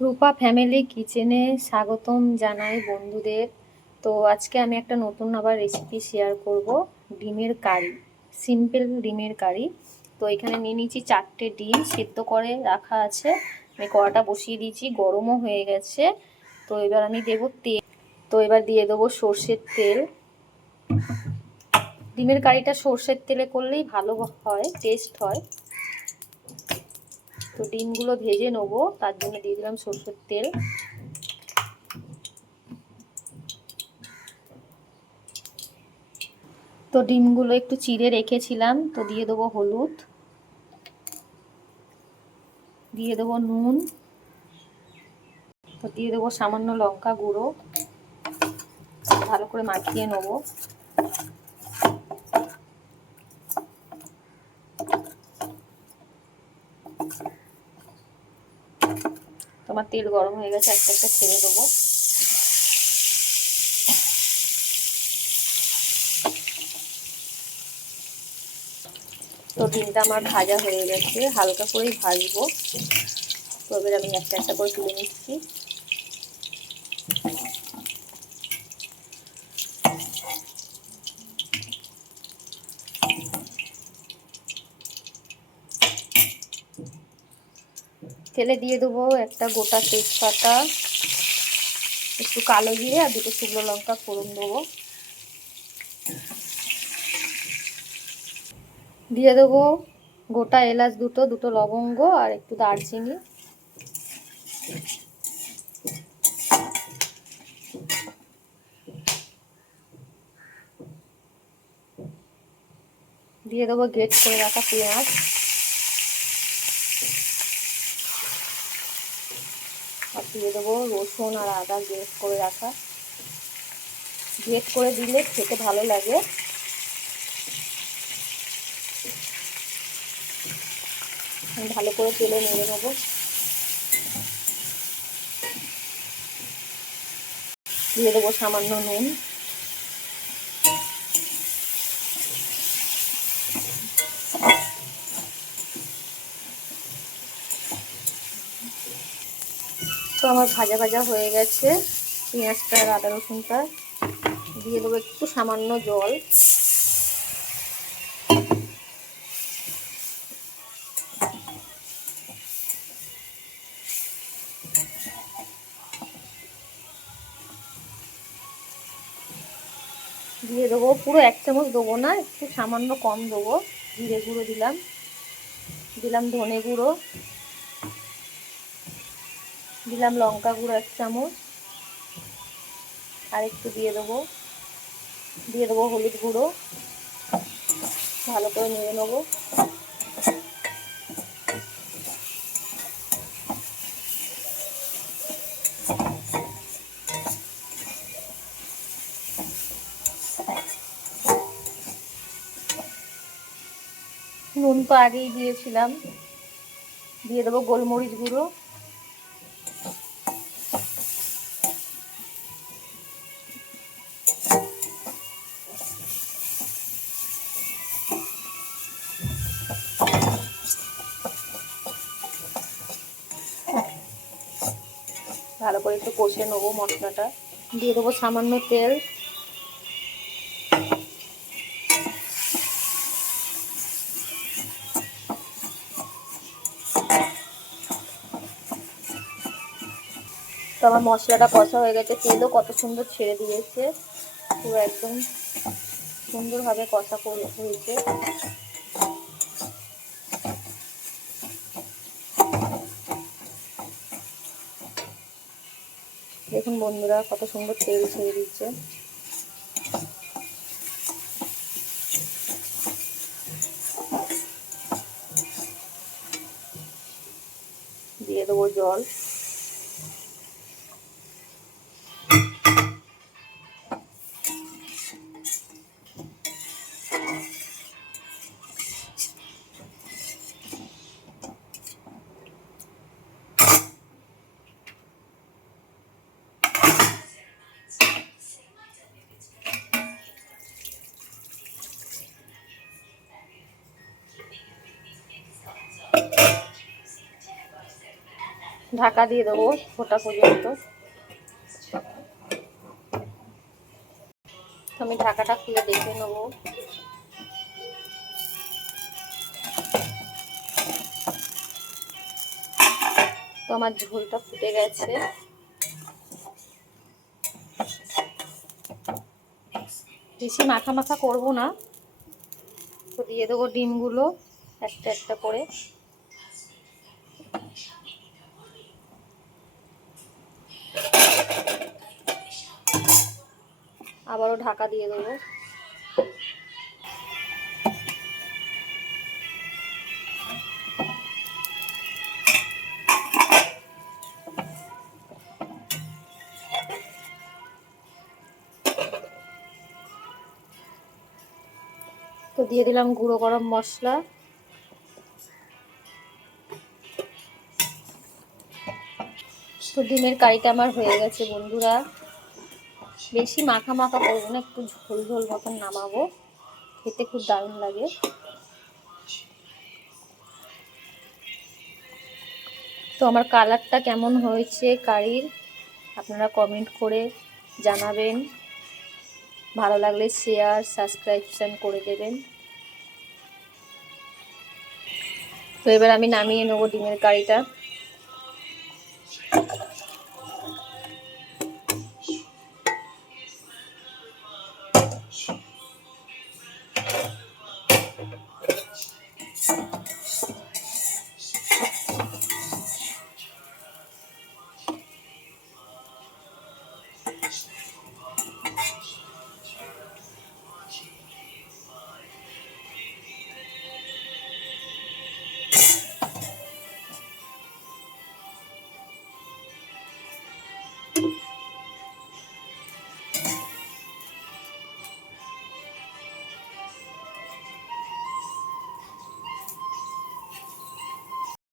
রূপা family কিচেনে স্বাগতম জানাই বন্ধুদের। তো আজকে আমি একটা নতুন আবার রেসিপি শেয়ার করব, ডিমের কারি, সিম্পল ডিমের কারি। তো এখানে নিয়ে নিয়েছি 4টে ডিম, সেদ্ধ করে রাখা আছে। আমি কড়াটা বসিয়ে দিয়েছি, গরমও হয়ে গেছে। তো এবার আমি দেবো তেল। তো এবার দিয়ে দেবো সর্ষের তেল। ডিমের কারিটা সর্ষের তেলে করলেই ভালো হয়, টেস্ট হয়। তো ডিমগুলো ভেজে নেবো, তার জন্য দিয়ে দিলাম সর্ষের তেল। তো ডিমগুলো একটু চিড়ে রেখেছিলাম, তো দিয়ে দেবো হলুদ, দিয়ে দেবো নুন, তো দিয়ে দেবো সামান্য লঙ্কা গুঁড়ো। ভালো করে মাখিয়ে নেবো। তোমার তেল গরম হয়ে গেছে, একটা একটা ছেড়ে দেবো। তো ডিমটা আমার ভাজা হয়ে গেছে, হালকা করেই ভাজবো। তো এবার আমি একটা একটা করে তুলে নিচ্ছি। তেলে দিয়ে দেবো একটা গোটা তেজপাতা, একটু কালো জিরে আর দুটো শুকনো লঙ্কা ফোড়ন দেবো। দিয়ে দেবো গোটা এলাচ দুটো, দুটো লবঙ্গ আর একটু দারচিনি। দিয়ে দেবো গ্রেট করে রাখা পেঁয়াজ। আর দিয়ে দেবো রসুন আর আদা গ্রেট করে রাখা। গ্রেট করে দিলে খেতে ভালো লাগে। ভালো করে তেলে নেড়ে নেবো। দিয়ে দেবো সামান্য নুন। তো আমার ভাজা ভাজা হয়ে গেছে পেঁয়াজটা আর আদা রসুনটা। দিয়ে দেবো একটু সামান্য জল। দিয়ে দেবো পুরো 1 চামচ দেবো না, একটু সামান্য কম দেবো। জিরে গুঁড়ো দিলাম, দিলাম ধনে গুঁড়ো, দিলাম লঙ্কা গুঁড়ো 1 চামচ, আর একটু দিয়ে দেবো হলুদ গুঁড়ো। ভালো করে নেড়ে নেবো। নুন তো আগেই দিয়েছিলাম। দিয়ে দেবো গোলমরিচ গুঁড়ো। ভালো করে একটু কষে নেবো মশলাটা। দিয়ে দেবো সামান্য তেল। তো আমার মশলাটা কষা হয়ে গেছে, তেলও কত সুন্দর ছেড়ে দিয়েছে, পুরো একদম সুন্দরভাবে কষা হয়েছে। দেখুন বন্ধুরা, কত সুন্দর তেল ছেড়ে দিচ্ছে। দিয়ে দেবো জল। ঢাকা দিয়ে দেবো ফোটা পর্যন্ত। আমি ঢাকাটা খুলে দেখে নেবো। তো আমার ঝোলটা ফুটে গেছে। বেশি মাখা মাখা করবো না, তো দিয়ে দেবো ডিমগুলো একটা একটা করে। আবারও ঢাকা দিয়ে দেবো। তো দিয়ে দিলাম গুঁড়ো গরম মশলা। তো ডিমের কারিটা আমার হয়ে গেছে বন্ধুরা। বেশি মাখা মাখা করবো না, একটু ঝোল ঝোল মতন নামাবো, খেতে খুব দারুণ লাগে। তো আমার কালারটা কেমন হয়েছে কারির আপনারা কমেন্ট করে জানাবেন। ভালো লাগলে শেয়ার সাবস্ক্রিপশন করে দেবেন। তো এবার আমি নামিয়ে নেবো ডিমের কারিটা।